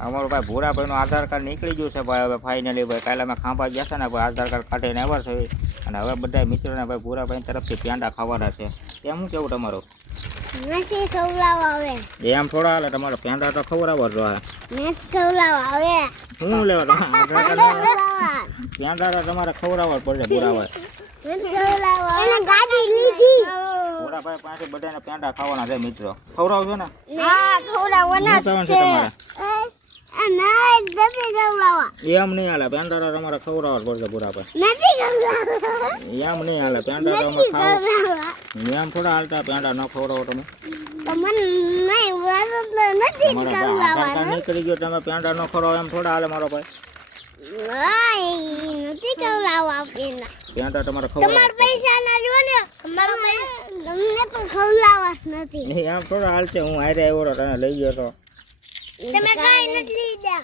અમારું ભાઈ ભૂરાભાઈનું આધાર કાર્ડ નીકળી ગયું છે ભાઈ હવે ફાઇનલી ભાઈ કાલે અમે ખાંભા ગયા હતા ને ભાઈ આધાર કાર્ડ કાઢીને આવ્યા છે અને હવે બધા મિત્રોને ભાઈ ભૂરાભાઈ તરફથી પેંડા ખાવાના છે એમ શું કેવું તમારું નથી ખવડાવવા હવે એમ થોડા હાલે તમારે પેંડા તો ખવડાવવા જો નથી ખવડાવવા હવે શું લેવા તમે આધાર કાર્ડ પેંડા તો તમારે ખવડાવવા જ પડશે ભૂરાભાઈ નથી ખવડાવવા એને ગાડી લીધી ભૂરાભાઈ પાસે બધાને પેંડા ખાવાના છે મિત્રો ખવડાવજો ને હા ખવડાવવાના શું છે કરવાનું છે તમારે ના નથી ખવડાવવા એમ નહીં હાલે પેંડા તો તમારે ખવડાવવા જ પડશે ભૂરાભાઈ નથી ખવડાવવા એમ નહીં હાલે પેંડા તો અમે ખાવ એમ થોડા હાલતા પેંડા ન ખવડાવો તમે તો મને નહીં નથી તમારા આધાર કાર્ડ નીકળી ગયો તમે પેંડા ન ખવડાવો એમ થોડા હાલે મારો ભાઈ નથી ખવડાવવા પેંડા પેંડા તમારે તમારા ખવડાવવા પૈસા ના જો ને તમને તો ખવડાવવા જ નથી એમ થોડા હાલશે હું હારે આવ્યો તો તને લઈ ગયો તો તમે કાઈ નથી લીધા